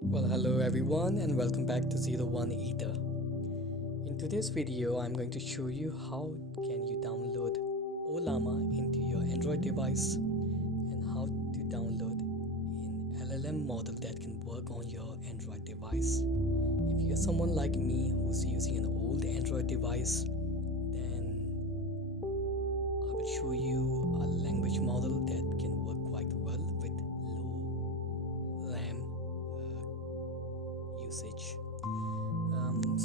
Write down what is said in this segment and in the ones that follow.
Well, hello everyone, and welcome back to Zero One Ether. In today's video, I'm going to show you how can you download Ollama into your Android device and how to download an LLM model that can work on your Android device. If you're someone like me who's using an old Android device, then I will show you a language model that can work quite well with low RAM usage.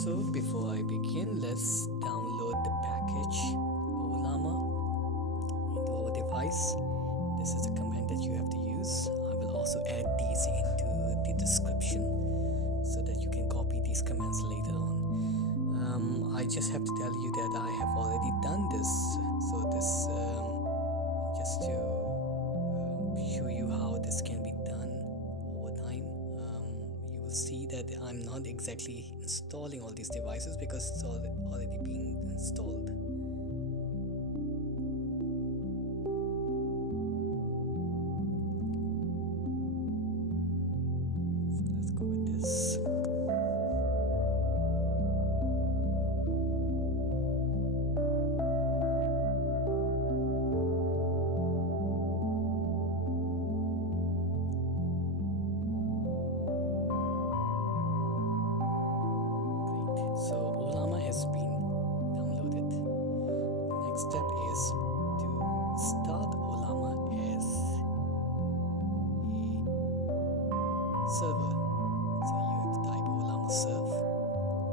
So before I begin, let's download the package Ollama into our device. This is the command that you have to use. I will also add these into the description so that you can copy these commands later on. I just have to tell you that I have already done this. So this just to show you how this can be done over time. You will see that I'm not exactly installing all these devices because it's already being installed. So let's go with this. So Ollama has been downloaded. The next step is to start Ollama as a server. So you have to type Ollama serve.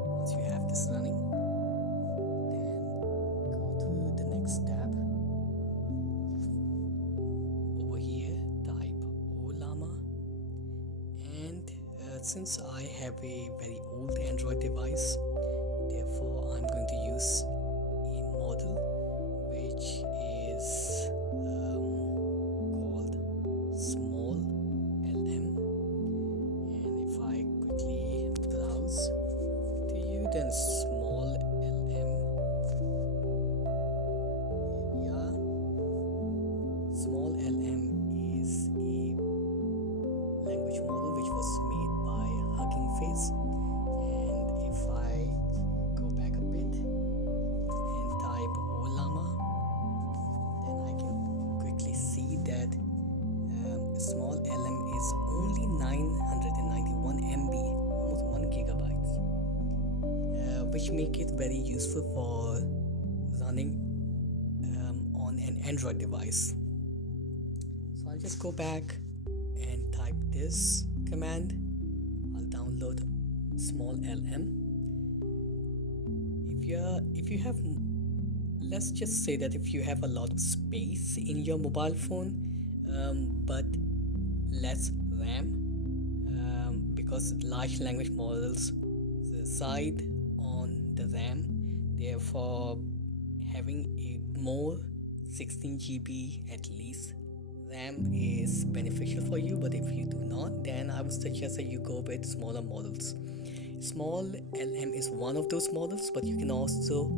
Once you have this running, then go to the next tab. Over here, type Ollama, and since I have a very old Android device, therefore I'm going to use a model which is called smollm. And if I quickly browse to you, then smollm, yeah, smollm is a language model which was made by Hugging Face. And if I go back a bit and type Ollama, then I can quickly see that smollm is only 991 MB, almost 1 gigabytes, which make it very useful for running on an Android device. So I'll just go back and type this command. I'll download smollm. If you have, let's just say that if you have a lot of space in your mobile phone, but less RAM, because large language models reside on the RAM, therefore having a more 16 GB at least RAM is beneficial for you. But if you do not, then I would suggest that you go with smaller models. Smollm is one of those models, but you can also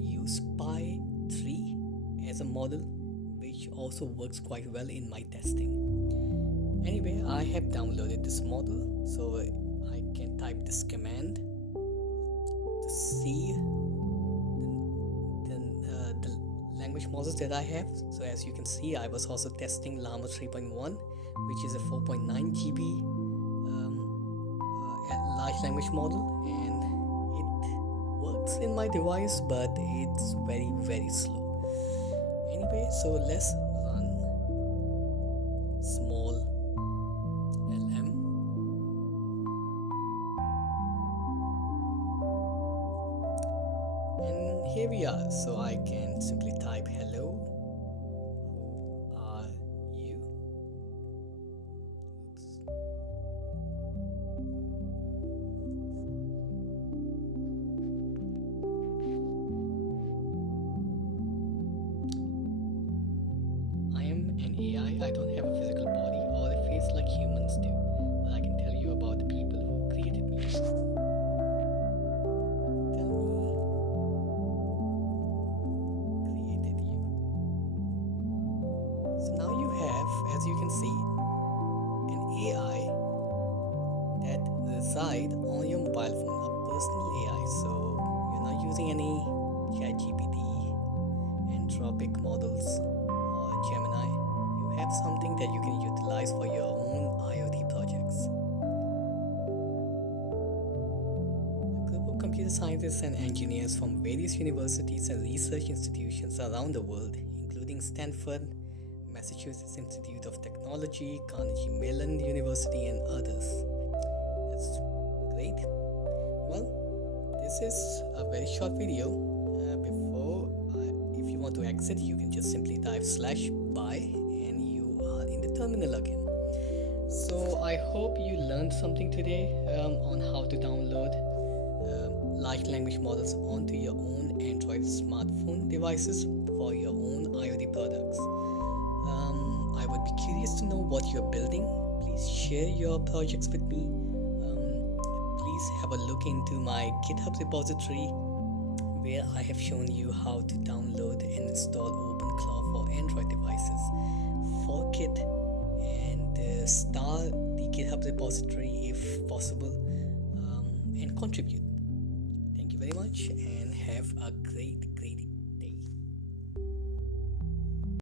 use Pi 3 as a model, which also works quite well in my testing. Anyway, I have downloaded this model, so I can type this command to see the language models that I have. So as you can see, I was also testing Llama 3.1, which is a 4.9 GB large language model, and it works in my device, but it's very slow. Anyway, so let's run smollm. And here we are. So I can simply type hello, who are you? Oops. I am an AI. I don't have a physical body or a face like humans do, but I can tell you about the people who created me. Tell me who created you. inside on your mobile phone a personal AI. So you're not using any ChatGPT, Anthropic models, or Gemini. You have something that you can utilize for your own IoT projects. A group of computer scientists and engineers from various universities and research institutions around the world, including Stanford, Massachusetts Institute of Technology, Carnegie Mellon University, and others. That's great. Well, this is a very short video. If you want to exit, you can just simply type /by and you are in the terminal again. So I hope you learned something today on how to download large language models onto your own Android smartphone devices for your own IoT products. I would be curious to know what you're building. Please share your projects with me. Please have a look into my GitHub repository where I have shown you how to download and install OpenClaw for Android devices. Fork it and start the GitHub repository if possible, and contribute. Thank you very much and have a great